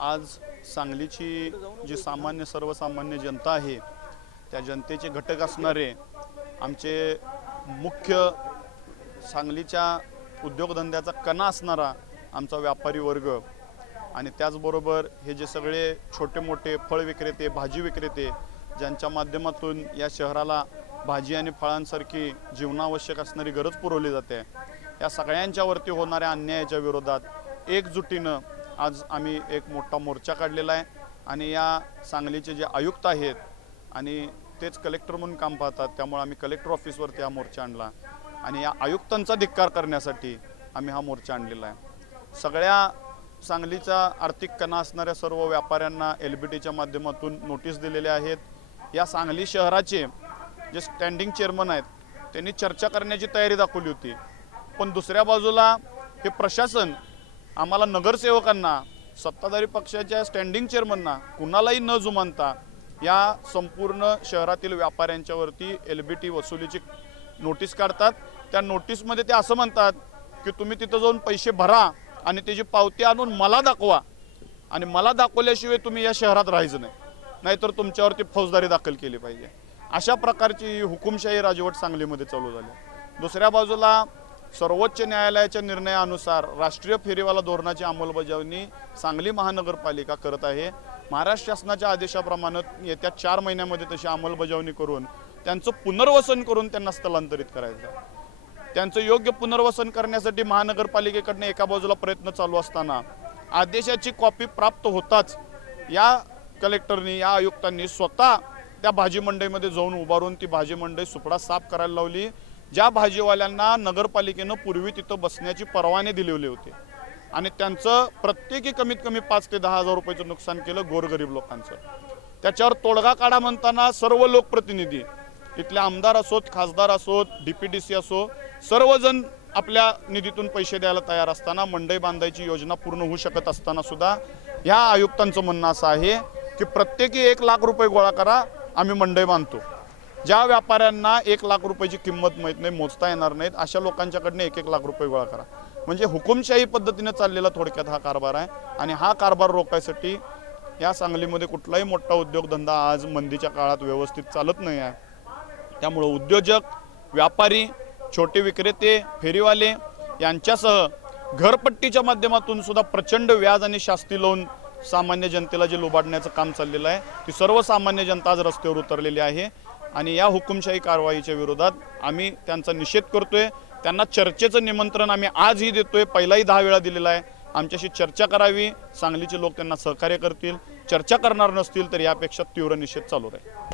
आज सांगलीची जी सामान्य सर्वसामान्य जनता आहे त्या जनतेचे घटक असणारे आमचे मुख्य सांगलीच्या उद्योगधंद्याचा कणा असणारा आमचा व्यापारी वर्ग आणि त्याचबरोबर हे जे सगळे छोटे मोठे फळ विक्रेते भाजी विक्रेते ज्यांच्या माध्यमातून या शहराला भाजी आणि फळांसारखी जीवनावश्यक असणारी गरज पुरवली जाते या सगळ्यांच्या वरती होणाऱ्या अन्यायाच्या विरोधात एकजुटीनं आज आम्ही एक मोठा मोर्चा काढलेला आहे आणि या सांगलीचे जे आयुक्त आहेत आणि तेच कलेक्टर म्हणून काम पाहतात त्यामुळे आम्ही कलेक्टर ऑफिसवरती हा मोर्चा आणला आणि या आयुक्तांचा धिक्कार करण्यासाठी आम्ही हा मोर्चा आणलेला आहे। सगळ्या सांगलीचा आर्थिक कणा असणाऱ्या सर्व व्यापाऱ्यांना LBTच्या माध्यमातून नोटीस दिलेल्या आहेत। या सांगली शहराचे जे स्टँडिंग चेअरमन आहेत त्यांनी चर्चा करण्याची तयारी दाखवली होती, पण दुसऱ्या बाजूला हे प्रशासन आम्हाला नगरसेवकांना सत्ताधारी पक्षाच्या स्टँडिंग चेअरमनना कुणालाही न जुमानता या संपूर्ण शहरातील व्यापाऱ्यांच्या वरती LBT वसुलीची नोटीस काढतात। त्या नोटीसमध्ये ते असं म्हणतात की तुम्ही तिथं जाऊन पैसे भरा आणि त्याची पावती आणून मला दाखवा आणि मला दाखवल्याशिवाय तुम्ही या शहरात राहायचं नाही, नाहीतर तुमच्यावरती फौजदारी दाखल केली पाहिजे। अशा प्रकारची हुकुमशाही राजवट सांगलीमध्ये चालू झाली। दुसऱ्या बाजूला सर्वोच्च न्यायालयाच्या निर्णयानुसार राष्ट्रीय फेरीवाला धोरणाची अंमलबजावणी सांगली महानगरपालिका करत आहे। महाराष्ट्र शासनाच्या आदेशाप्रमाणे येत्या 4 महिन्यामध्ये तशी अंमलबजावणी करून त्यांचं पुनर्वसन करून त्यांना स्थलांतरित करायचं। त्यांचं योग्य पुनर्वसन करण्यासाठी महानगरपालिकेकडून एका बाजूला प्रयत्न चालू असताना आदेशाची कॉपी प्राप्त होताच या कलेक्टरनी या आयुक्तांनी स्वतः त्या भाजी मंडईमध्ये जाऊन उभारून ती भाजी मंडई सुपडा साफ करायला लावली। ज्या भाजीवाल्यांना नगरपालिकेनं पूर्वी तिथं बसण्याची परवाने दिलेले होते आणि त्यांचं प्रत्येकी कमीत कमी 5 ते 10 हजार रुपयाचं नुकसान केलं गोरगरीब लोकांचं। त्याच्यावर तोडगा काढा म्हणताना सर्व लोकप्रतिनिधी इथले आमदार असोत खासदार असोत DPDC असो सर्वजण आपल्या निधीतून पैसे द्यायला तयार असताना मंडई बांधायची योजना पूर्ण होऊ शकत असताना सुद्धा या आयुक्तांचं म्हणणं असं आहे की प्रत्येकी 1 लाख रुपये गोळा करा, आम्ही मंडई बांधतो। ज्या व्यापाऱ्यांना 1 लाख रुपयाची किंमत माहीत नाही, मोजता येणार नाहीत, अशा लोकांच्याकडनं 1-1 लाख रुपये गोळा करा। म्हणजे हुकुमशाही पद्धतीने चाललेला थोडक्यात हा कारभार आहे आणि हा कारभार रोखायसाठी या सांगलीमध्ये कुठलाही मोठा उद्योगधंदा आज मंदीच्या काळात व्यवस्थित चालत नाही आहे। त्यामुळे उद्योजक व्यापारी छोटे विक्रेते फेरीवाले यांच्यासह घरपट्टीच्या माध्यमातून सुद्धा प्रचंड व्याज आणि शास्ती लावून सामान्य जनतेला जे लुबाडण्याचं काम चाललेलं आहे ती सर्वसामान्य जनता आज रस्त्यावर उतरलेली आहे आणि या हुकुमशाही कारवाईच्या विरोधात आम्ही त्यांचा निषेध करतोय। त्यांना चर्चेचं निमंत्रण आम्ही आजही देतोय, पहिलाही 10 वेळा दिलेला आहे। आमच्याशी चर्चा करावी, सांगलीचे लोक त्यांना सहकार्य करतील, चर्चा करणार नसतील तर यापेक्षा तीव्र निषेध चालू राहील।